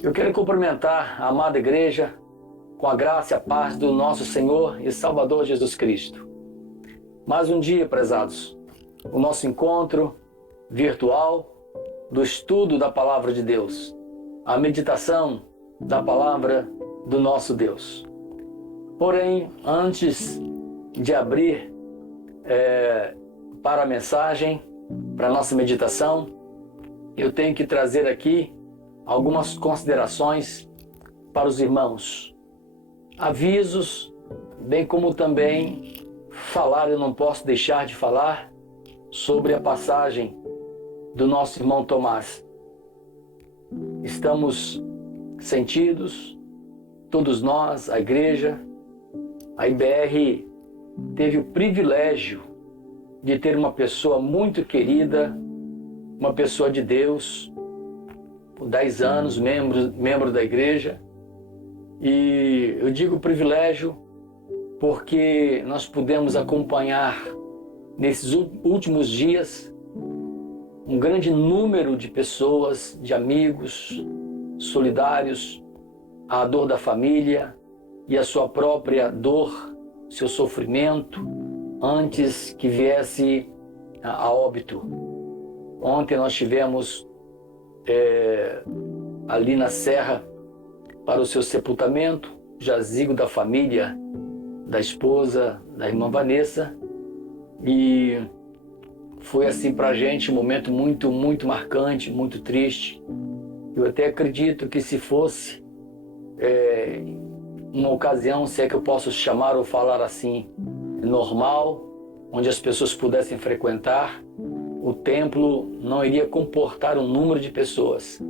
Eu quero cumprimentar a amada igreja com a graça e a paz do nosso Senhor e Salvador Jesus Cristo. Mais um dia, prezados, o nosso encontro virtual do estudo da Palavra de Deus, a meditação da Palavra do nosso Deus. Porém, antes de abrir para a mensagem, para a nossa meditação, eu tenho que trazer aqui algumas considerações para os irmãos. Avisos, bem como também eu não posso deixar de falar sobre a passagem do nosso irmão Tomás. Estamos sentidos, todos nós, a igreja, a IBR teve o privilégio de ter uma pessoa muito querida, uma pessoa de Deus, por 10 anos, membro da igreja. E eu digo privilégio porque nós pudemos acompanhar nesses últimos dias um grande número de pessoas, de amigos, solidários à dor da família e à sua própria dor, seu sofrimento, antes que viesse a óbito. Ontem nós tivemos ali na Serra para o seu sepultamento, jazigo da família, da esposa, da irmã Vanessa, e foi assim para a gente um momento muito, muito marcante, muito triste. Eu até acredito que se fosse uma ocasião, se é que eu posso chamar ou falar assim, normal, onde as pessoas pudessem frequentar, o templo não iria comportar um número de pessoas.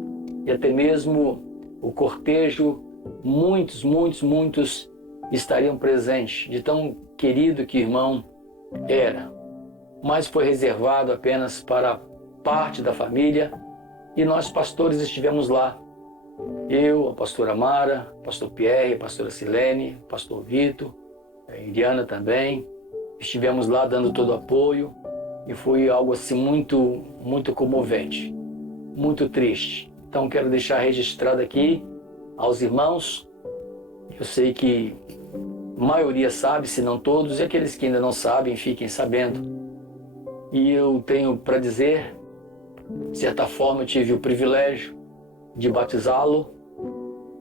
E até mesmo o cortejo, muitos estariam presentes, de tão querido que o irmão era. Mas foi reservado apenas para parte da família e nós pastores estivemos lá. Eu, a pastora Mara, pastor Pierre, a pastora Silene, pastor Vitor, a Iriana também. Estivemos lá dando todo o apoio e foi algo assim muito comovente, muito triste. Então quero deixar registrado aqui aos irmãos, eu sei que a maioria sabe, se não todos, e aqueles que ainda não sabem, fiquem sabendo. E eu tenho para dizer, de certa forma eu tive o privilégio de batizá-lo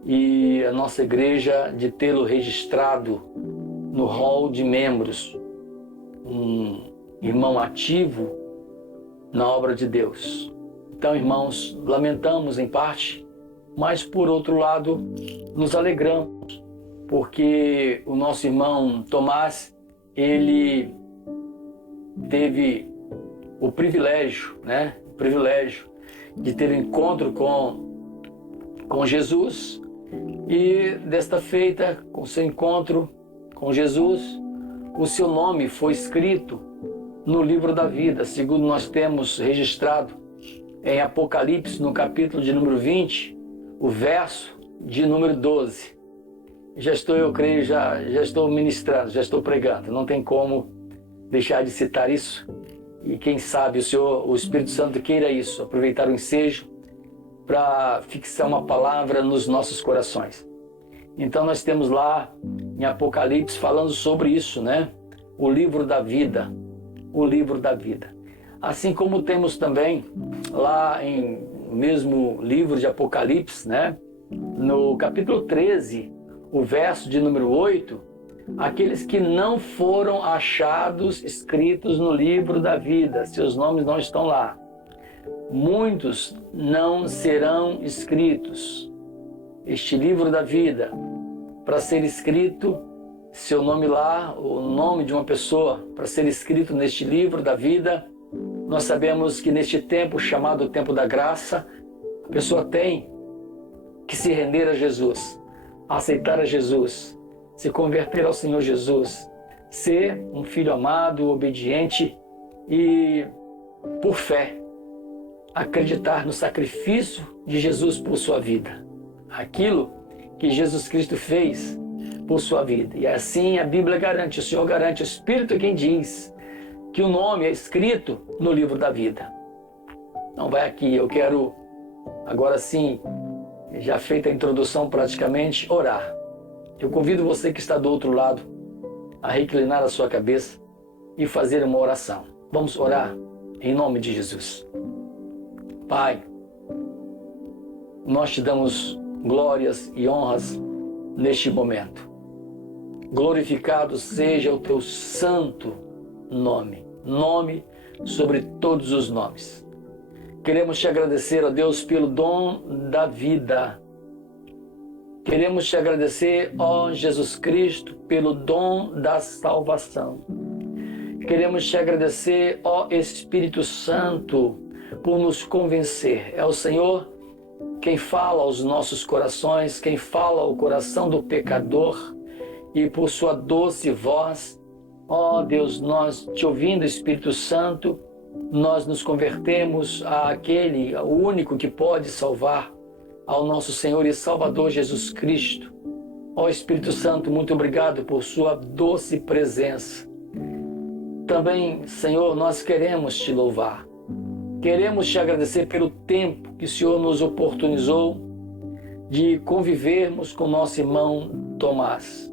e a nossa igreja de tê-lo registrado no hall de membros, um irmão ativo na obra de Deus. Então, irmãos, lamentamos em parte, mas por outro lado, nos alegramos, porque o nosso irmão Tomás, ele teve o privilégio, O privilégio de ter um encontro com Jesus e desta feita, com seu encontro com Jesus, o seu nome foi escrito no livro da vida, segundo nós temos registrado em Apocalipse, no capítulo de número 20, o verso de número 12. Eu creio, já estou ministrando, já estou pregando, não tem como deixar de citar isso. E quem sabe o Espírito Santo queira isso, aproveitar o ensejo para fixar uma palavra nos nossos corações. Então nós temos lá em Apocalipse falando sobre isso, O livro da vida, o livro da vida. Assim como temos também lá no mesmo livro de Apocalipse, No capítulo 13, o verso de número 8, aqueles que não foram achados escritos no livro da vida, seus nomes não estão lá. Muitos não serão escritos. Este livro da vida, para ser escrito, seu nome lá, o nome de uma pessoa, para ser escrito neste livro da vida, nós sabemos que neste tempo, chamado tempo da graça, a pessoa tem que se render a Jesus, aceitar a Jesus, se converter ao Senhor Jesus, ser um filho amado, obediente e, por fé, acreditar no sacrifício de Jesus por sua vida. Aquilo que Jesus Cristo fez por sua vida. E assim a Bíblia garante, o Senhor garante, o Espírito é quem diz que o nome é escrito no livro da vida. Não vai aqui, eu quero agora sim já feita a introdução praticamente, orar. Eu convido você que está do outro lado a reclinar a sua cabeça e fazer uma oração. Vamos orar em nome de Jesus. Pai, nós te damos glórias e honras neste momento. Glorificado seja o teu santo nome, nome sobre todos os nomes. Queremos te agradecer, ó Deus, pelo dom da vida. Queremos te agradecer, ó Jesus Cristo, pelo dom da salvação. Queremos te agradecer, ó Espírito Santo, por nos convencer. É o Senhor quem fala aos nossos corações, quem fala ao coração do pecador, e por sua doce voz, ó Deus, nós te ouvindo, Espírito Santo, nós nos convertemos àquele, ao único que pode salvar, ao nosso Senhor e Salvador Jesus Cristo. Ó Espírito Santo, muito obrigado por sua doce presença. Também, Senhor, nós queremos te louvar. Queremos te agradecer pelo tempo que o Senhor nos oportunizou de convivermos com nosso irmão Tomás.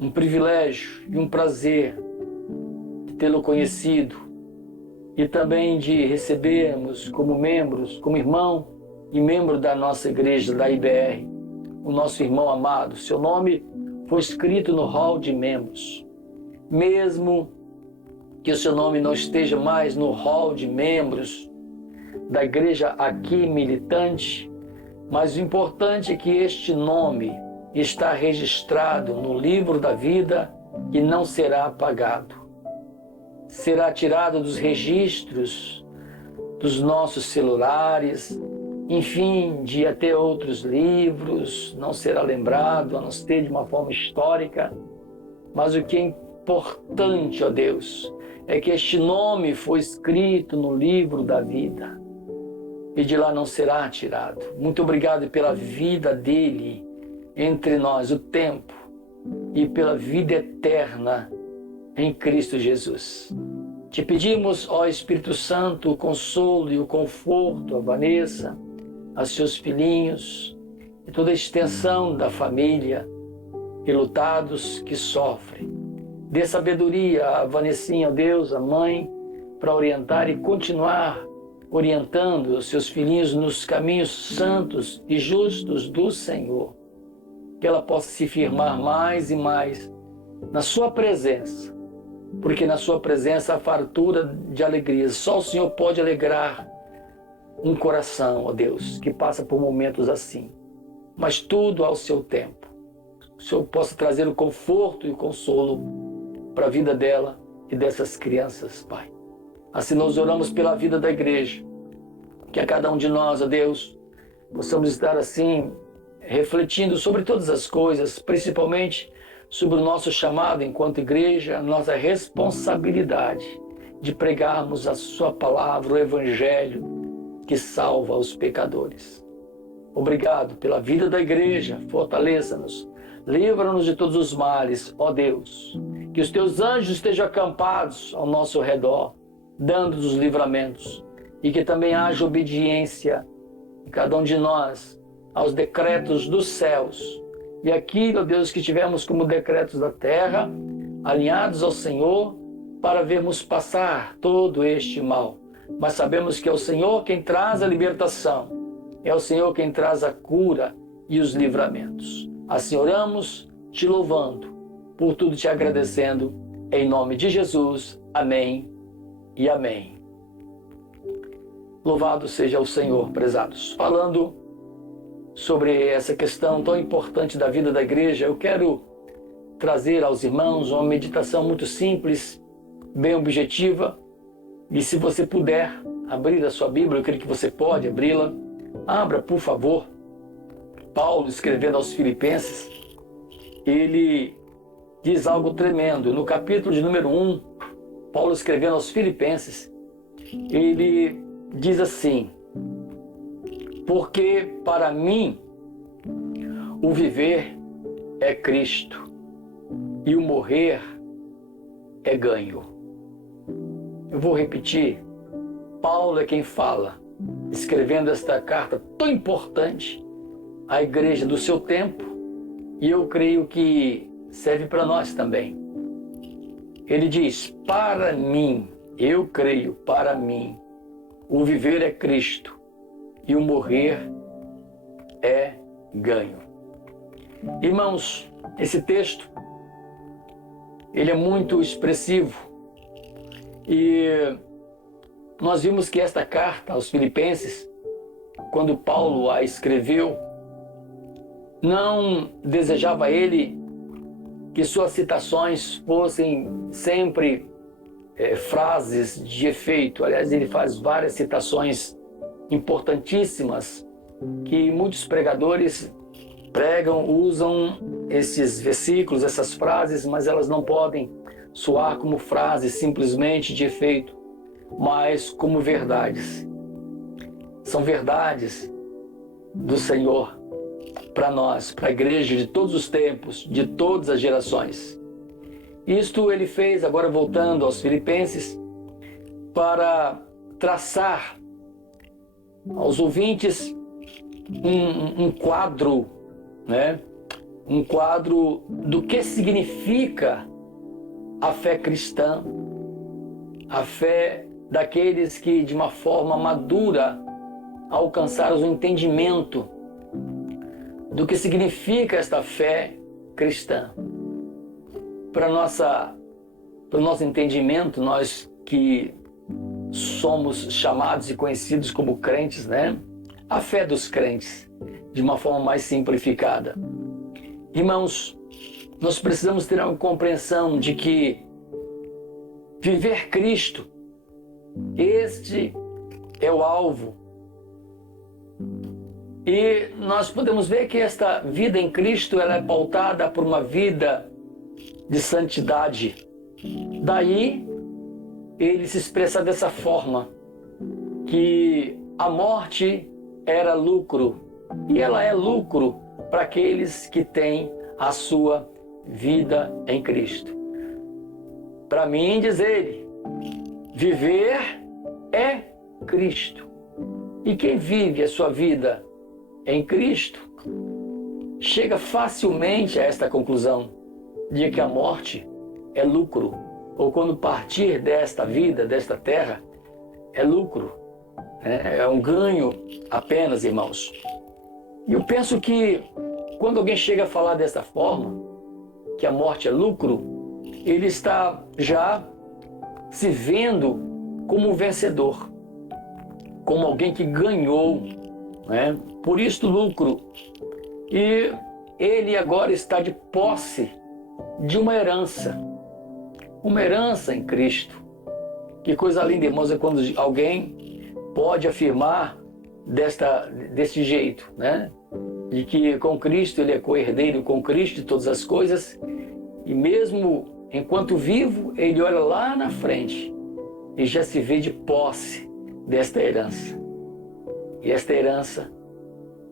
Um privilégio e um prazer de tê-lo conhecido e também de recebermos como membros, como irmão e membro da nossa igreja, da IBR, o nosso irmão amado. Seu nome foi escrito no hall de membros. Mesmo que o seu nome não esteja mais no hall de membros da igreja aqui militante, mas o importante é que este nome está registrado no livro da vida e não será apagado. Será tirado dos registros dos nossos celulares, enfim, de até outros livros, não será lembrado, a não ser de uma forma histórica. Mas o que é importante, ó Deus, é que este nome foi escrito no livro da vida e de lá não será tirado. Muito obrigado pela vida dele entre nós, o tempo, e pela vida eterna em Cristo Jesus. Te pedimos, ó Espírito Santo, o consolo e o conforto a Vanessa, a seus filhinhos e toda a extensão da família, enlutados que sofrem. Dê sabedoria a Vanessinha, ó Deus, a mãe, para orientar e continuar orientando os seus filhinhos nos caminhos santos e justos do Senhor. Que ela possa se firmar mais e mais na sua presença, porque na sua presença há fartura de alegria. Só o Senhor pode alegrar um coração, ó Deus, que passa por momentos assim. Mas tudo ao seu tempo. O Senhor possa trazer o conforto e o consolo para a vida dela e dessas crianças, Pai. Assim nós oramos pela vida da igreja. Que a cada um de nós, ó Deus, possamos estar assim, refletindo sobre todas as coisas, principalmente sobre o nosso chamado enquanto igreja, a nossa responsabilidade de pregarmos a sua palavra, o Evangelho que salva os pecadores. Obrigado pela vida da igreja, fortaleça-nos, livra-nos de todos os males, ó Deus. Que os teus anjos estejam acampados ao nosso redor, dando-nos os livramentos, e que também haja obediência em cada um de nós aos decretos dos céus. E aquilo, ó Deus, que tivemos como decretos da terra, alinhados ao Senhor, para vermos passar todo este mal. Mas sabemos que é o Senhor quem traz a libertação, é o Senhor quem traz a cura e os livramentos. Assim oramos, te louvando, por tudo te agradecendo, em nome de Jesus. Amém e amém. Louvado seja o Senhor, prezados. Falando sobre essa questão tão importante da vida da igreja, eu quero trazer aos irmãos uma meditação muito simples, bem objetiva. E se você puder abrir a sua Bíblia, eu creio que você pode abri-la. Abra, por favor. Paulo, escrevendo aos Filipenses, ele diz algo tremendo. No capítulo de número 1, Paulo, escrevendo aos Filipenses, ele diz assim: porque para mim o viver é Cristo e o morrer é ganho. Eu vou repetir. Paulo é quem fala, escrevendo esta carta tão importante à igreja do seu tempo e eu creio que serve para nós também. Ele diz: para mim, eu creio, para mim, o viver é Cristo e o morrer é ganho. Irmãos, esse texto, ele é muito expressivo e nós vimos que esta carta aos Filipenses, quando Paulo a escreveu, não desejava ele que suas citações fossem sempre frases de efeito. Aliás, ele faz várias citações importantíssimas que muitos pregadores pregam, usam esses versículos, essas frases, mas elas não podem soar como frases simplesmente de efeito, mas como verdades. São verdades do Senhor para nós, para a igreja de todos os tempos, de todas as gerações. Isto ele fez, agora voltando aos Filipenses, para traçar aos ouvintes um quadro, né? Um quadro do que significa a fé cristã, a fé daqueles que de uma forma madura alcançaram o entendimento do que significa esta fé cristã. Para o nosso entendimento, nós que somos chamados e conhecidos como crentes, né? A fé dos crentes, de uma forma mais simplificada. Irmãos, nós precisamos ter uma compreensão de que viver Cristo, este é o alvo. E nós podemos ver que esta vida em Cristo ela é pautada por uma vida de santidade. Daí ele se expressa dessa forma, que a morte era lucro, e ela é lucro para aqueles que têm a sua vida em Cristo. Para mim, diz ele, viver é Cristo. E quem vive a sua vida em Cristo chega facilmente a esta conclusão de que a morte é lucro, ou quando partir desta vida, desta terra, é lucro, é um ganho apenas, irmãos. E eu penso que quando alguém chega a falar dessa forma, que a morte é lucro, ele está já se vendo como um vencedor, como alguém que ganhou, né? Por isso lucro. E ele agora está de posse de uma herança em Cristo. Que coisa linda, irmãos, é quando alguém pode afirmar desse jeito, né? De que com Cristo ele é co-herdeiro com Cristo de todas as coisas, e mesmo enquanto vivo, ele olha lá na frente e já se vê de posse desta herança. E esta herança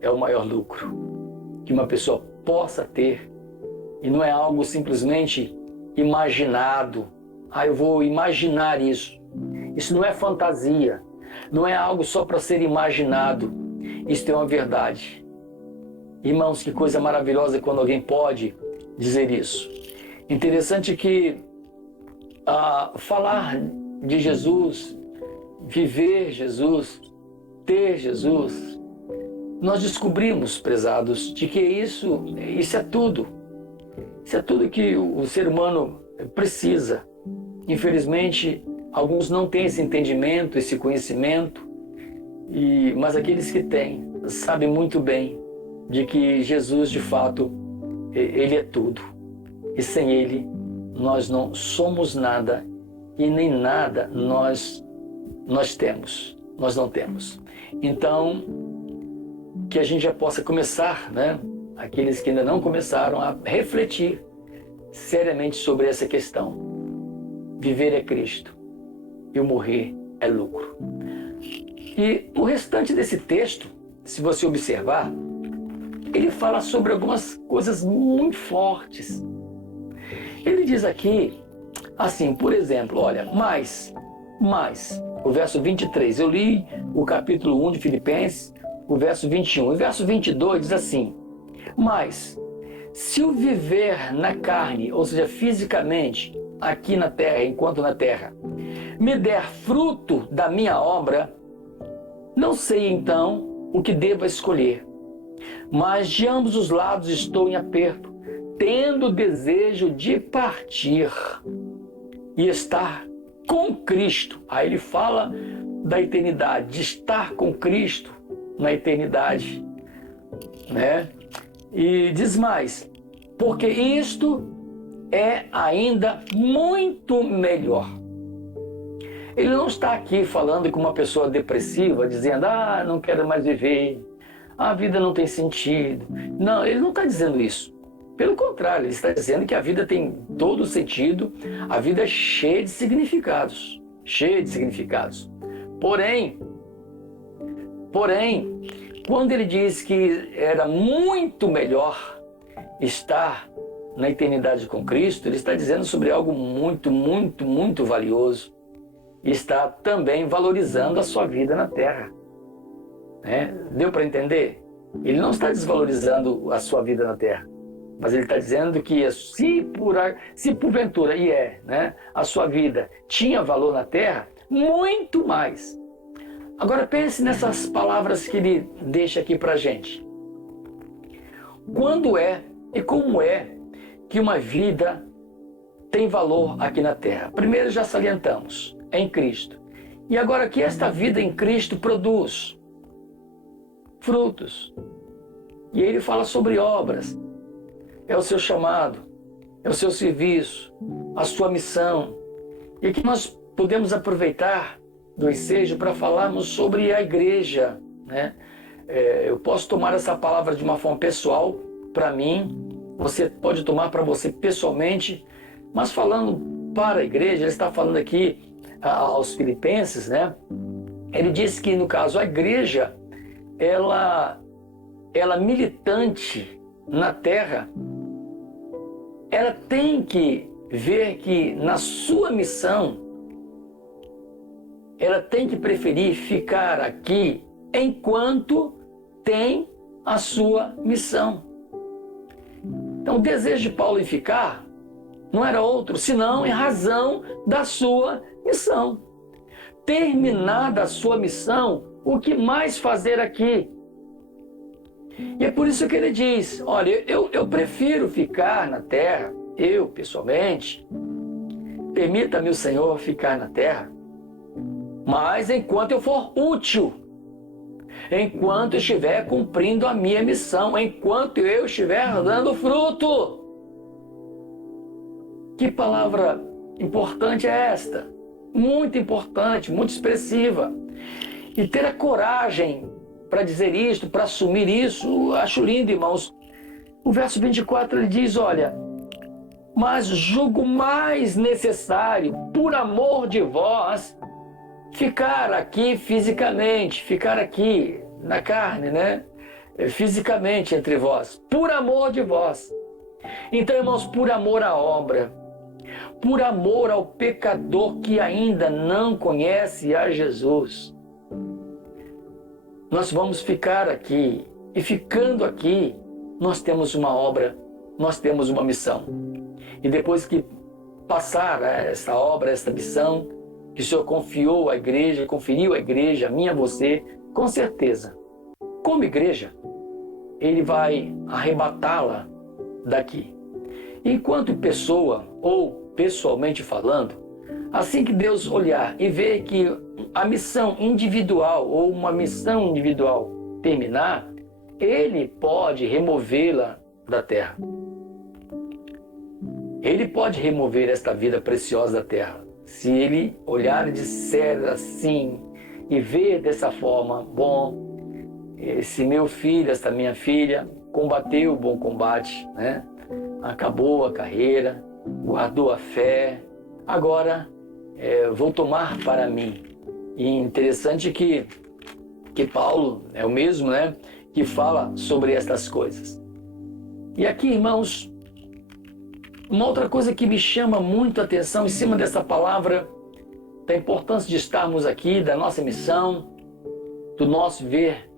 é o maior lucro que uma pessoa possa ter, e não é algo simplesmente imaginado. Eu vou imaginar isso. Isso não é fantasia, não é algo só para ser imaginado. Isso é uma verdade. Irmãos, que coisa maravilhosa quando alguém pode dizer isso. Interessante que falar de Jesus, viver Jesus, ter Jesus, nós descobrimos, prezados, de que isso é tudo. Isso é tudo que o ser humano precisa. Infelizmente, alguns não têm esse entendimento, esse conhecimento, mas aqueles que têm sabem muito bem de que Jesus, de fato, ele é tudo. E sem ele, nós não somos nada e nem nada nós temos. Nós não temos. Então, que a gente já possa começar, né? Aqueles que ainda não começaram a refletir seriamente sobre essa questão. Viver é Cristo e o morrer é lucro. E o restante desse texto, se você observar, ele fala sobre algumas coisas muito fortes. Ele diz aqui, assim, por exemplo, olha, mas, o verso 23, eu li o capítulo 1 de Filipenses, o verso 21. O verso 22 diz assim: mas se o viver na carne, ou seja, fisicamente, aqui na terra, enquanto na terra, me der fruto da minha obra, não sei então o que devo escolher. Mas de ambos os lados estou em aperto, tendo desejo de partir e estar com Cristo. Aí ele fala da eternidade, de estar com Cristo na eternidade, né? E diz mais: porque isto é ainda muito melhor. Ele não está aqui falando com uma pessoa depressiva, dizendo: não quero mais viver, a vida não tem sentido. Não, ele não está dizendo isso. Pelo contrário, ele está dizendo que a vida tem todo sentido, a vida é cheia de significados. Cheia de significados. Porém, quando ele diz que era muito melhor estar na eternidade com Cristo, ele está dizendo sobre algo muito, muito, muito valioso. E está também valorizando a sua vida na terra. Né? Deu para entender? Ele não está desvalorizando a sua vida na terra, mas ele está dizendo que se porventura, né, a sua vida tinha valor na terra, muito mais. Agora pense nessas palavras que ele deixa aqui para a gente. Quando é e como é que uma vida tem valor aqui na terra? Primeiro já salientamos, é em Cristo. E agora que esta vida em Cristo produz frutos. E ele fala sobre obras. É o seu chamado, é o seu serviço, a sua missão. E aqui nós podemos aproveitar do ensejo para falarmos sobre a igreja, né? Eu posso tomar essa palavra de uma forma pessoal para mim, você pode tomar para você pessoalmente, mas falando para a igreja, ele está falando aqui aos filipenses, né? Ele diz que, no caso, a igreja, ela militante na terra, ela tem que ver que na sua missão, ela tem que preferir ficar aqui enquanto tem a sua missão. Então, o desejo de Paulo em ficar não era outro, senão em razão da sua missão. Terminada a sua missão, o que mais fazer aqui? E é por isso que ele diz: olha, eu prefiro ficar na terra, eu pessoalmente, permita-me o Senhor ficar na terra, mas enquanto eu for útil, enquanto eu estiver cumprindo a minha missão, enquanto eu estiver dando fruto. Que palavra importante é esta? Muito importante, muito expressiva. E ter a coragem para dizer isto, para assumir isso, acho lindo, irmãos. O verso 24 ele diz: olha, mas julgo mais necessário, por amor de vós, ficar aqui fisicamente, ficar aqui na carne, né? Fisicamente entre vós, por amor de vós. Então, irmãos, por amor à obra, por amor ao pecador que ainda não conhece a Jesus, nós vamos ficar aqui. E ficando aqui, nós temos uma obra, nós temos uma missão. E depois que passar essa obra, essa missão, que o Senhor confiou à igreja, conferiu à igreja, a mim e a você, com certeza, como igreja, Ele vai arrebatá-la daqui. Enquanto pessoa, ou pessoalmente falando, assim que Deus olhar e ver que a missão individual ou uma missão individual terminar, Ele pode removê-la da terra. Ele pode remover esta vida preciosa da terra. Se Ele olhar e disser assim e ver dessa forma: bom, esse meu filho, esta minha filha combateu o bom combate, né? Acabou a carreira, guardou a fé, agora vou tomar para mim. E interessante que Paulo é o mesmo, né, que fala sobre estas coisas. E aqui, irmãos, uma outra coisa que me chama muito a atenção em cima dessa palavra, da importância de estarmos aqui, da nossa missão, do nosso ver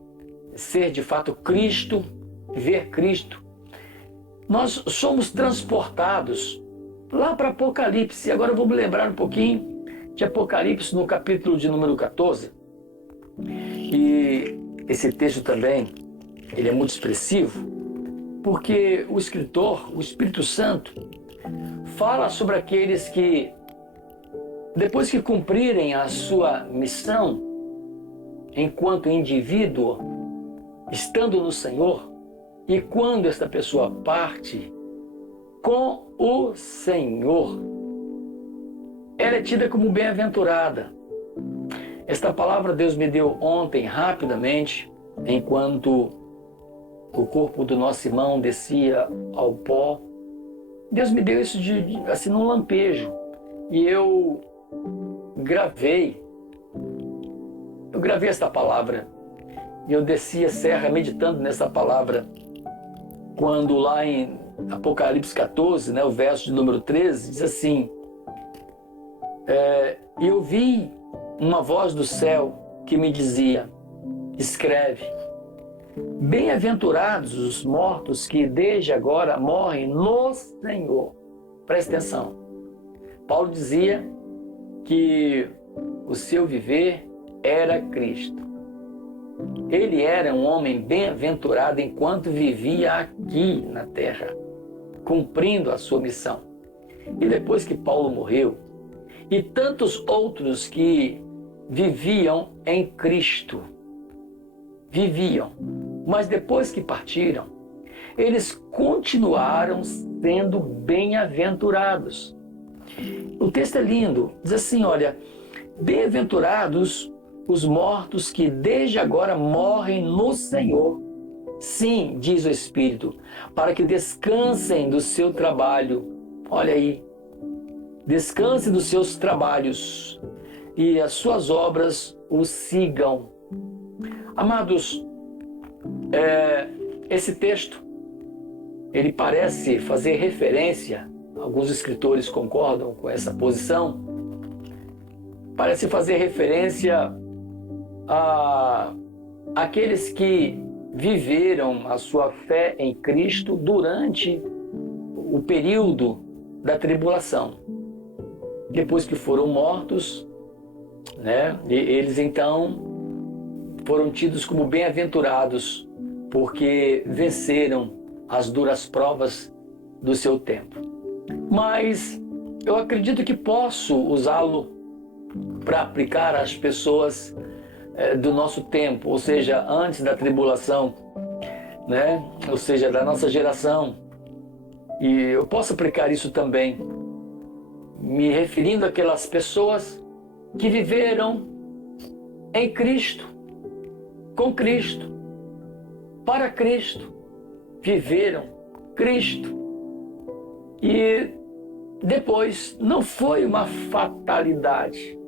ser de fato Cristo, ver Cristo, nós somos transportados lá para Apocalipse. Agora eu vou me lembrar um pouquinho de Apocalipse no capítulo de número 14. E esse texto também, ele é muito expressivo, porque o escritor, o Espírito Santo, fala sobre aqueles que, depois que cumprirem a sua missão, enquanto indivíduo, estando no Senhor, e quando esta pessoa parte com o Senhor, ela é tida como bem-aventurada. Esta palavra Deus me deu ontem, rapidamente, enquanto o corpo do nosso irmão descia ao pó. Deus me deu isso assim num lampejo. E eu gravei esta palavra. E eu desci a serra meditando nessa palavra. Quando lá em Apocalipse 14, o verso de número 13, diz assim: e eu vi uma voz do céu que me dizia: escreve, bem-aventurados os mortos que desde agora morrem no Senhor. Presta atenção. Paulo dizia que o seu viver era Cristo. Ele era um homem bem-aventurado enquanto vivia aqui na terra, cumprindo a sua missão. E depois que Paulo morreu, e tantos outros que viviam em Cristo, mas depois que partiram, eles continuaram sendo bem-aventurados. O texto é lindo, diz assim, olha, bem-aventurados os mortos que desde agora morrem no Senhor. Sim, diz o Espírito, para que descansem do seu trabalho. Olha aí, descansem dos seus trabalhos e as suas obras os sigam. Amados, esse texto, ele parece fazer referência, alguns escritores concordam com essa posição, parece fazer referência a aqueles que viveram a sua fé em Cristo durante o período da tribulação. Depois que foram mortos, e eles então foram tidos como bem-aventurados, porque venceram as duras provas do seu tempo. Mas eu acredito que posso usá-lo para aplicar às pessoas do nosso tempo, ou seja, antes da tribulação, ou seja, da nossa geração. E eu posso aplicar isso também, me referindo àquelas pessoas que viveram em Cristo, com Cristo, para Cristo, viveram Cristo. E depois não foi uma fatalidade,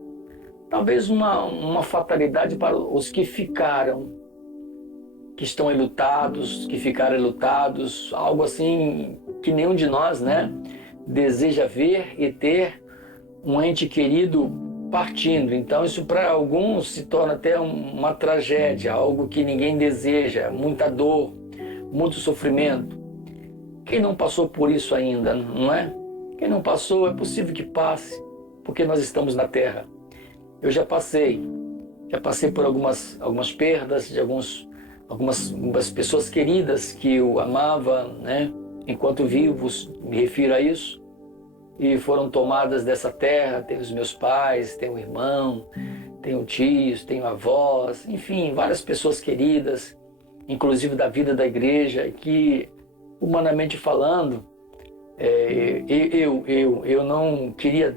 talvez uma fatalidade para os que ficaram, que estão enlutados, que ficaram enlutados, algo assim que nenhum de nós, deseja ver e ter um ente querido partindo. Então isso para alguns se torna até uma tragédia, algo que ninguém deseja, muita dor, muito sofrimento. Quem não passou por isso ainda, não é? Quem não passou, é possível que passe, porque nós estamos na terra. Eu já passei por algumas perdas de algumas pessoas queridas que eu amava, enquanto vivos, me refiro a isso, e foram tomadas dessa terra. Tenho os meus pais, tenho um irmão, tenho tios, tenho avós, enfim, várias pessoas queridas, inclusive da vida da igreja, que, humanamente falando, eu não queria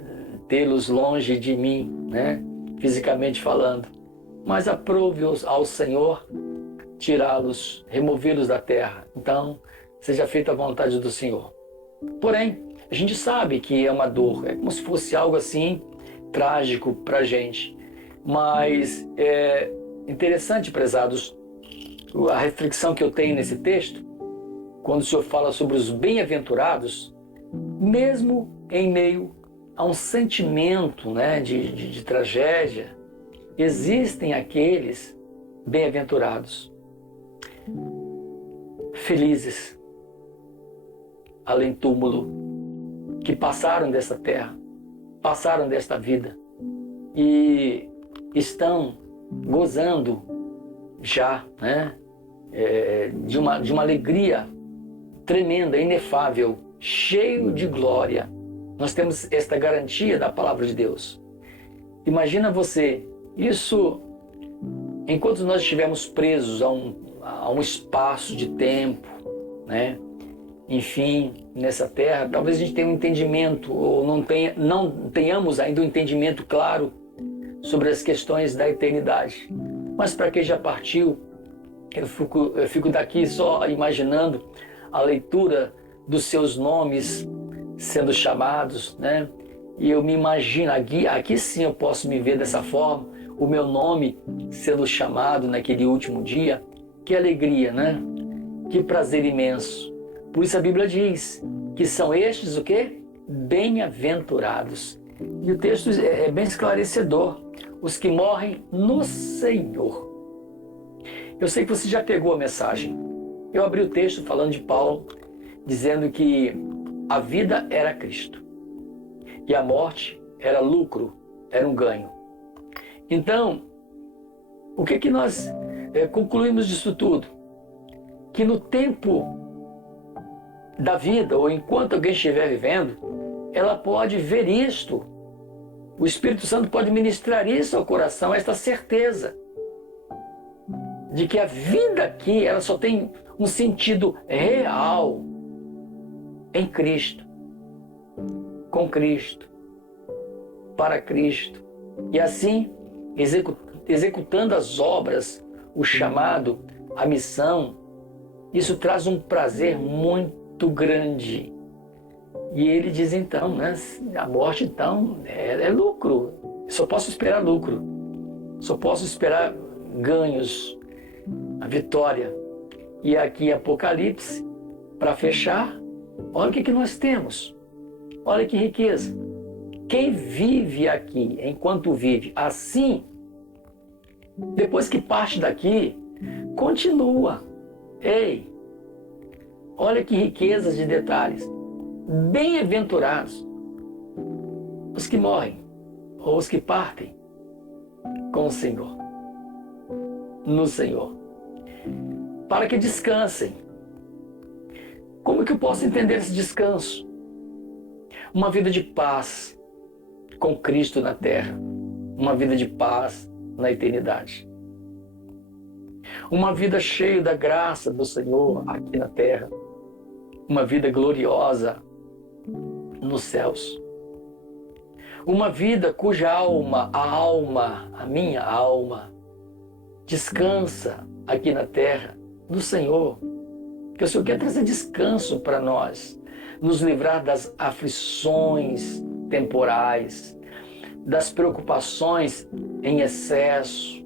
tê-los longe de mim, fisicamente falando, mas aprove ao Senhor tirá-los, removê-los da terra. Então, seja feita a vontade do Senhor. Porém, a gente sabe que é uma dor, é como se fosse algo assim trágico para a gente. Mas é interessante, prezados, a reflexão que eu tenho nesse texto, quando o Senhor fala sobre os bem-aventurados, mesmo em meio a um sentimento de tragédia, existem aqueles bem-aventurados. felizes, além túmulo, que passaram dessa terra, passaram desta vida e estão gozando já, né, de uma alegria tremenda, inefável, cheio de glória. Nós temos esta garantia da palavra de Deus. Imagina você, isso enquanto nós estivermos presos a um espaço de tempo, né? Enfim, nessa terra, talvez a gente tenha um entendimento, ou não tenhamos ainda um entendimento claro sobre as questões da eternidade. Mas para quem já partiu, eu fico daqui só imaginando a leitura dos seus nomes sendo chamados, né? E eu me imagino, aqui sim eu posso me ver dessa forma, o meu nome sendo chamado naquele último dia. Que alegria, né? Que prazer imenso. Por isso a Bíblia diz que são estes o quê? Bem-aventurados. E o texto é bem esclarecedor. Os que morrem no Senhor. Eu sei que você já pegou a mensagem. Eu abri o texto falando de Paulo, dizendo que a vida era Cristo e a morte era lucro, era um ganho. Então, o que nós concluímos disso tudo? Que no tempo da vida, ou enquanto alguém estiver vivendo, ela pode ver isto. O Espírito Santo pode ministrar isso ao coração, esta certeza de que a vida aqui, ela só tem um sentido real em Cristo, com Cristo, para Cristo. E assim, executando as obras, o chamado, a missão, isso traz um prazer muito grande. E ele diz então, né, a morte então é lucro. Eu só posso esperar lucro. Só posso esperar ganhos, a vitória. E aqui Apocalipse, para fechar, olha o que nós temos. Olha que riqueza. Quem vive aqui, enquanto vive assim, depois que parte daqui, continua. Ei, olha que riquezas de detalhes. Bem-aventurados os que morrem ou os que partem com o Senhor, no Senhor, para que descansem. Como que eu posso entender esse descanso? Uma vida de paz com Cristo na terra, uma vida de paz na eternidade. Uma vida cheia da graça do Senhor aqui na terra, uma vida gloriosa nos céus. Uma vida cuja a minha alma, descansa aqui na terra do Senhor. Que o Senhor quer trazer descanso para nós, nos livrar das aflições temporais, das preocupações em excesso.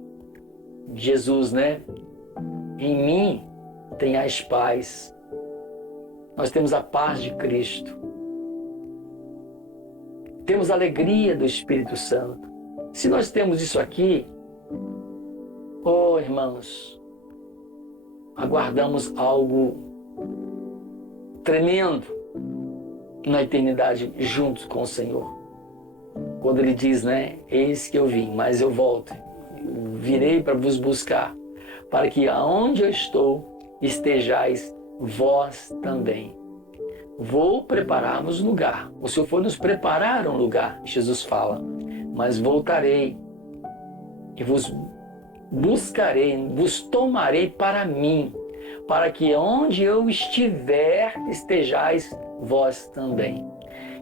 Jesus, né? Em mim tenhais paz. Nós temos a paz de Cristo. Temos a alegria do Espírito Santo. Se nós temos isso aqui, oh irmãos, aguardamos algo tremendo na eternidade juntos com o Senhor. Quando Ele diz, né? Eis que eu vim, mas eu volto. Eu virei para vos buscar, para que aonde eu estou estejais vós também. Vou preparar-vos lugar. O Senhor foi nos preparar um lugar, Jesus fala. Mas voltarei e vos buscarei, vos tomarei para mim, para que onde eu estiver, estejais vós também.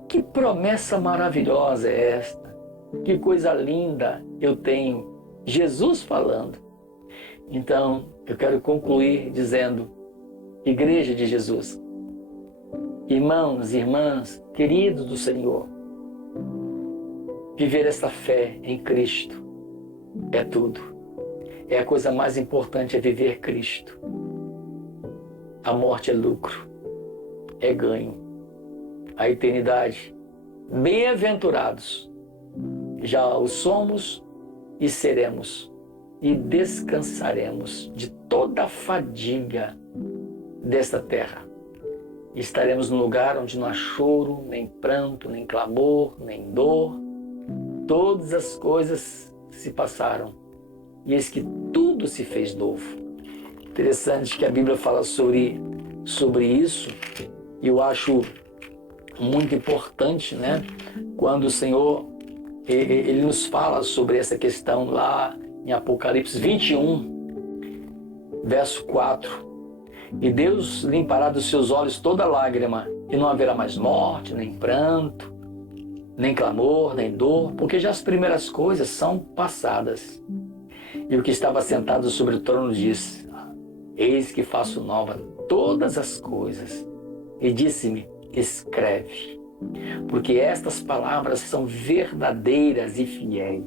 Que promessa maravilhosa é esta! Que coisa linda eu tenho! Jesus falando. Então, eu quero concluir dizendo, Igreja de Jesus, irmãos e irmãs, queridos do Senhor, viver essa fé em Cristo é tudo. É a coisa mais importante, é viver Cristo. A morte é lucro, é ganho. A eternidade, bem-aventurados, já o somos e seremos, e descansaremos de toda a fadiga desta terra. Estaremos num lugar onde não há choro, nem pranto, nem clamor, nem dor. Todas as coisas se passaram e eis que tudo se fez novo. Interessante que a Bíblia fala sobre isso, e eu acho muito importante, né? Quando o Senhor ele nos fala sobre essa questão lá em Apocalipse 21, verso 4. E Deus limpará dos seus olhos toda lágrima, e não haverá mais morte, nem pranto, nem clamor, nem dor, porque já as primeiras coisas são passadas. E o que estava sentado sobre o trono disse: eis que faço nova todas as coisas. E disse-me: escreve, porque estas palavras são verdadeiras e fiéis.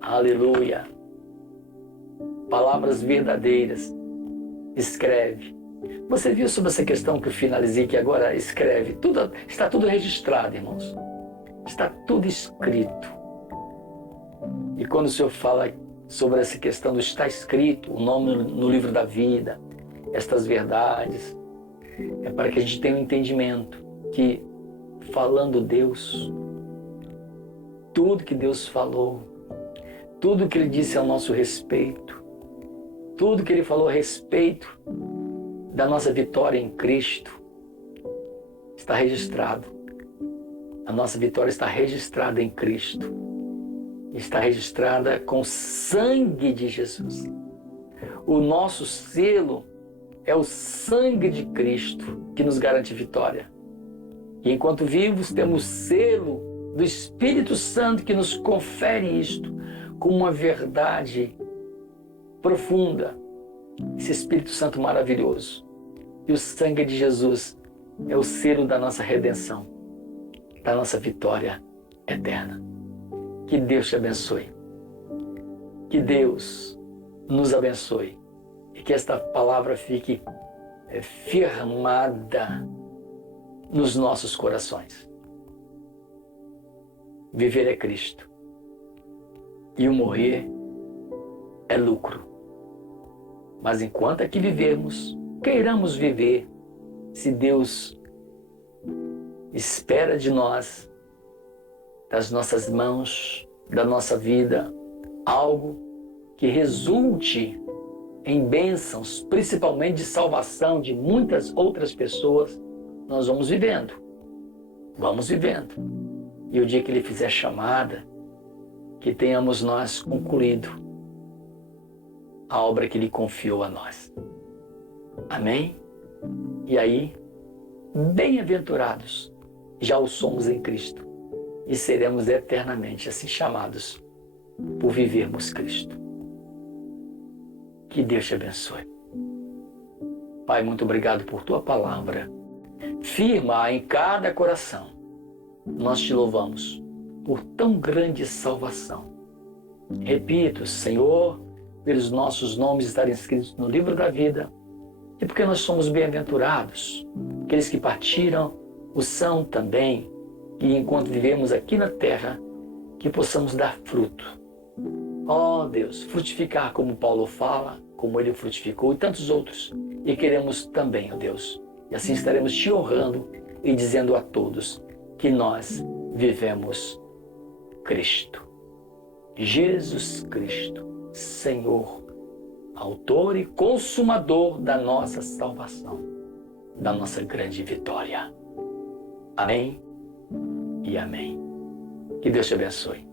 Aleluia! Palavras verdadeiras. Escreve. Você viu sobre essa questão que eu finalizei aqui agora? Escreve. Está tudo registrado, irmãos. Está tudo escrito. E quando o Senhor fala sobre essa questão do está escrito, o nome no livro da vida, estas verdades, é para que a gente tenha um entendimento que, falando Deus, tudo que Deus falou, tudo que Ele disse ao nosso respeito, tudo que Ele falou a respeito da nossa vitória em Cristo está registrado. A nossa vitória está registrada em Cristo. Está registrada com o sangue de Jesus. O nosso selo é o sangue de Cristo que nos garante vitória. E enquanto vivos, temos o selo do Espírito Santo que nos confere isto como uma verdade profunda, esse Espírito Santo maravilhoso. E o sangue de Jesus é o selo da nossa redenção, da nossa vitória eterna. Que Deus te abençoe. Que Deus nos abençoe. E que esta palavra fique firmada nos nossos corações. Viver é Cristo. E o morrer é lucro. Mas enquanto aqui vivemos, queiramos viver, se Deus espera de nós, das nossas mãos, da nossa vida, algo que resulte em bênçãos, principalmente de salvação de muitas outras pessoas, nós vamos vivendo. Vamos vivendo. E o dia que Ele fizer chamada, que tenhamos nós concluído a obra que Ele confiou a nós. Amém? E aí, bem-aventurados, já o somos em Cristo e seremos eternamente assim chamados por vivermos Cristo. Que Deus te abençoe. Pai, muito obrigado por Tua palavra. Firma em cada coração. Nós te louvamos por tão grande salvação. Repito, Senhor, pelos nossos nomes estarem escritos no livro da vida, e porque nós somos bem-aventurados, aqueles que partiram o são também, e enquanto vivemos aqui na terra, que possamos dar fruto. Ó Deus, frutificar como Paulo fala, como ele frutificou e tantos outros, e queremos também, ó Deus, e assim estaremos te honrando e dizendo a todos que nós vivemos Cristo. Jesus Cristo, Senhor, autor e consumador da nossa salvação, da nossa grande vitória. Amém e amém. Que Deus te abençoe.